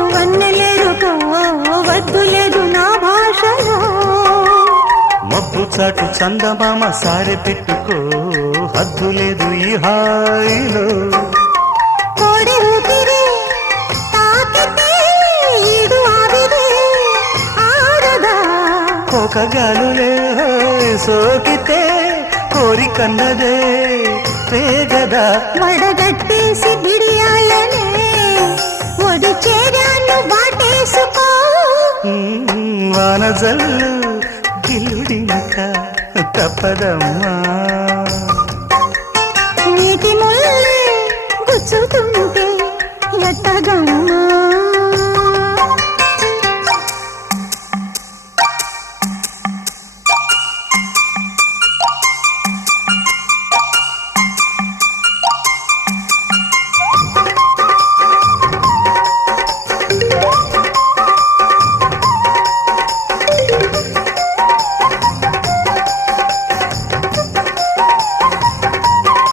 వన్నెలేరుకో వద్దు లేదు నా భాషలో. మబ్బు చాటు చందమామ సారె పెట్టుకో హద్దు లేదు ఈ హాయిలో. కోడి ఊపిరి తాకితే ఈడు ఆవిరి ఆరదా. కోకగాలులే సోకితే కోరికన్నదే పేగదా. వడగట్టేసి బిడియాలనే ఒడి చేరాను వాటేసుకో. వానజల్లు గిల్లుడింక తప్పదమ్మా.